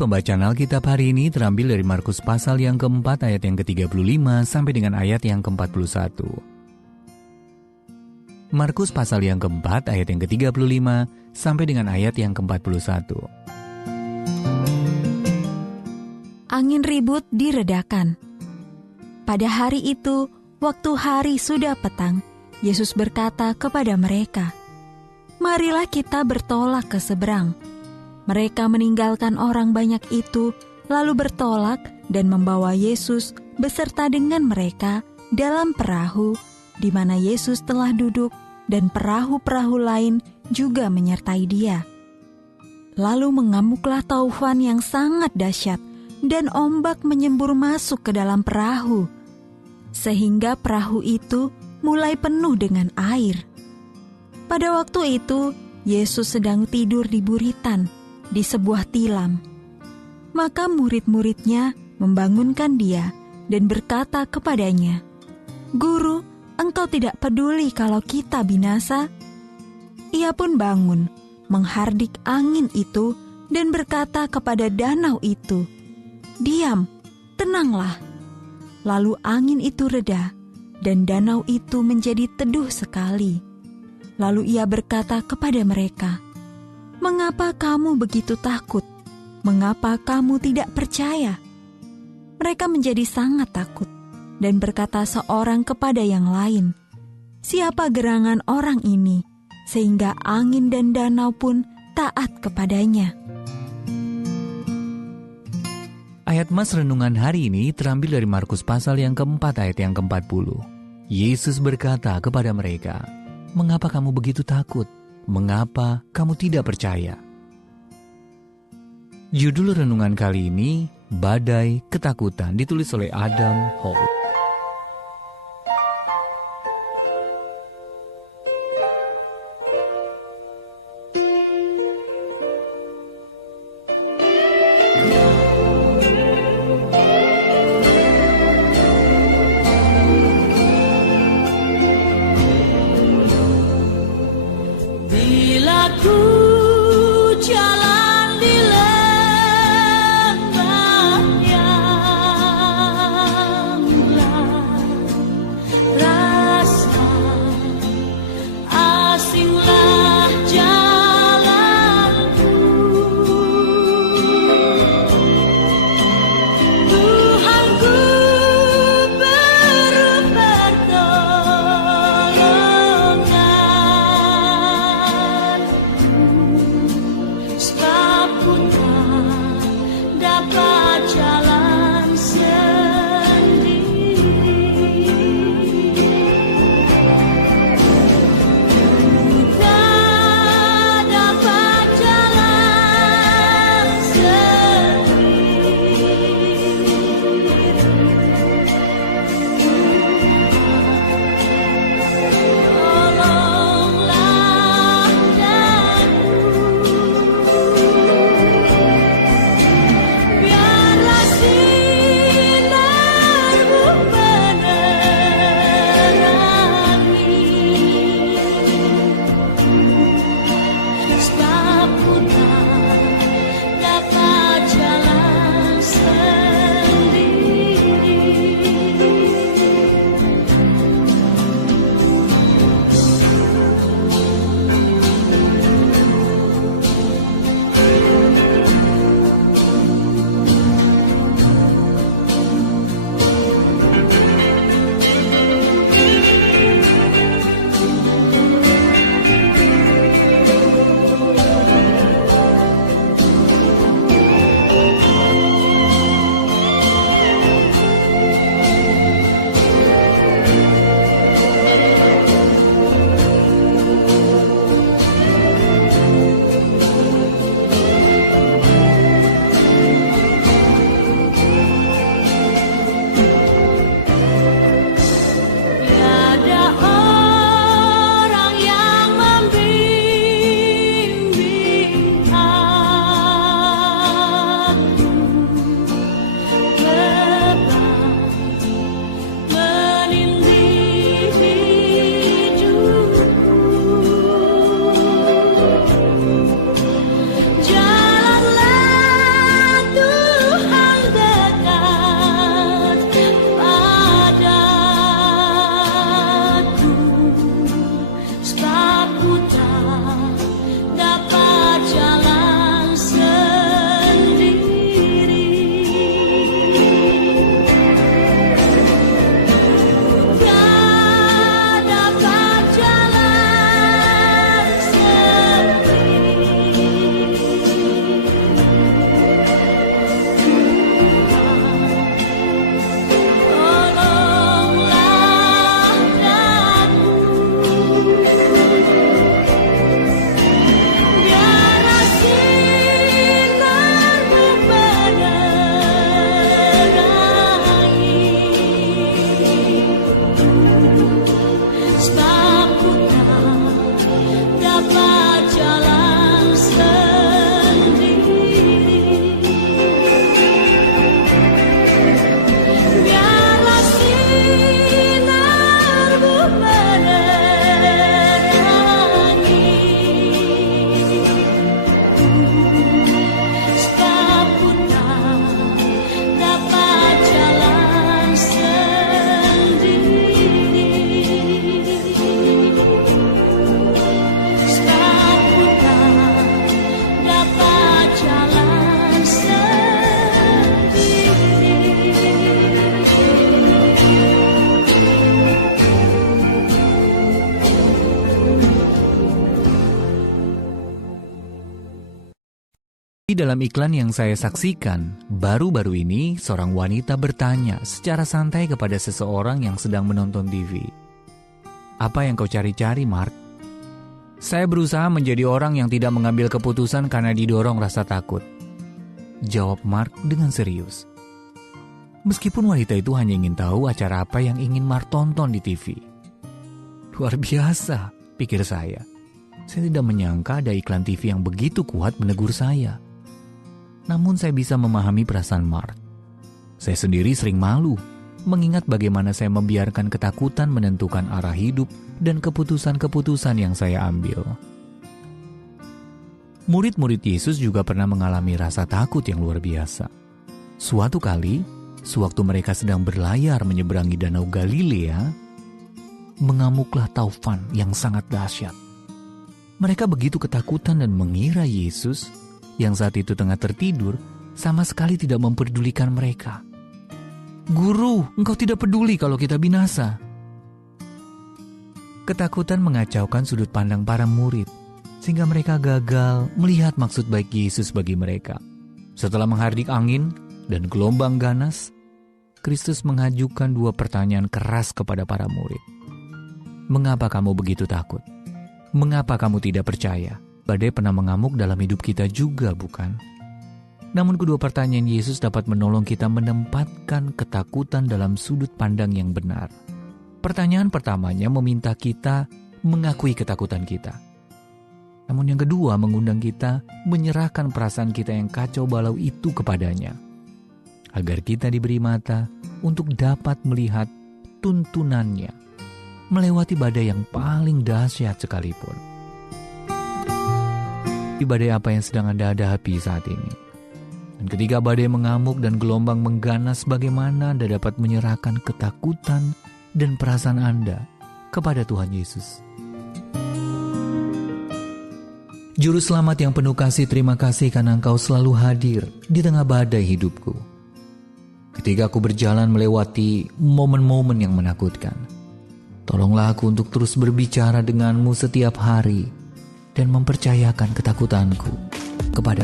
Pembacaan Alkitab hari ini terambil dari Markus pasal yang keempat ayat yang ke-35 sampai dengan ayat yang ke-41. Markus pasal yang keempat ayat yang ke-35 sampai dengan ayat yang ke-41. Angin ribut diredakan. Pada hari itu, waktu hari sudah petang, Yesus berkata kepada mereka, "Marilah kita bertolak ke seberang." Mereka meninggalkan orang banyak itu, lalu bertolak dan membawa Yesus beserta dengan mereka dalam perahu, di mana Yesus telah duduk, dan perahu-perahu lain juga menyertai Dia. Lalu mengamuklah taufan yang sangat dahsyat, dan ombak menyembur masuk ke dalam perahu, sehingga perahu itu mulai penuh dengan air. Pada waktu itu, Yesus sedang tidur di buritan, di sebuah tilam. Maka murid-muridnya membangunkan Dia dan berkata kepadanya, "Guru, Engkau tidak peduli kalau kita binasa?" Ia pun bangun, menghardik angin itu dan berkata kepada danau itu, "Diam, tenanglah." Lalu angin itu reda dan danau itu menjadi teduh sekali. Lalu Ia berkata kepada mereka, "Mengapa kamu begitu takut? Mengapa kamu tidak percaya?" Mereka menjadi sangat takut dan berkata seorang kepada yang lain, "Siapa gerangan orang ini, sehingga angin dan danau pun taat kepadanya?" Ayat Mas renungan hari ini terambil dari Markus pasal yang keempat ayat yang ke-40. Yesus berkata kepada mereka, "Mengapa kamu begitu takut? Mengapa kamu tidak percaya?" Judul renungan kali ini, Badai Ketakutan, ditulis oleh Adam Holt. dalam iklan yang saya saksikan, baru-baru ini seorang wanita bertanya secara santai kepada seseorang yang sedang menonton TV. "Apa yang kau cari-cari, Mark?" "Saya berusaha menjadi orang yang tidak mengambil keputusan karena didorong rasa takut," jawab Mark dengan serius. Meskipun wanita itu hanya ingin tahu acara apa yang ingin Mark tonton di TV. Luar biasa, pikir saya. Saya tidak menyangka ada iklan TV yang begitu kuat menegur saya. Namun saya bisa memahami perasaan Mark. Saya sendiri sering malu mengingat bagaimana saya membiarkan ketakutan menentukan arah hidup dan keputusan-keputusan yang saya ambil. Murid-murid Yesus juga pernah mengalami rasa takut yang luar biasa. Suatu kali, sewaktu mereka sedang berlayar menyeberangi Danau Galilea, mengamuklah taufan yang sangat dahsyat. Mereka begitu ketakutan dan mengira Yesus, yang saat itu tengah tertidur, sama sekali tidak memperdulikan mereka. "Guru, engkau tidak peduli kalau kita binasa." Ketakutan mengacaukan sudut pandang para murid, sehingga mereka gagal melihat maksud baik Yesus bagi mereka. Setelah menghardik angin dan gelombang ganas, Kristus mengajukan 2 pertanyaan keras kepada para murid. "Mengapa kamu begitu takut? Mengapa kamu tidak percaya? Badai pernah mengamuk dalam hidup kita juga, bukan?" Namun kedua pertanyaan Yesus dapat menolong kita menempatkan ketakutan dalam sudut pandang yang benar. Pertanyaan pertamanya meminta kita mengakui ketakutan kita. Namun yang kedua mengundang kita menyerahkan perasaan kita yang kacau balau itu kepadanya, agar kita diberi mata untuk dapat melihat tuntunannya melewati badai yang paling dahsyat sekalipun. Badai apa yang sedang Anda hadapi saat ini? Dan ketika badai mengamuk dan gelombang mengganas, bagaimana Anda dapat menyerahkan ketakutan dan perasaan Anda kepada Tuhan Yesus? Juru Selamat yang penuh kasih, terima kasih karena Engkau selalu hadir di tengah badai hidupku. Ketika aku berjalan melewati momen-momen yang menakutkan, tolonglah aku untuk terus berbicara denganmu setiap hari dan mempercayakan ketakutanku kepada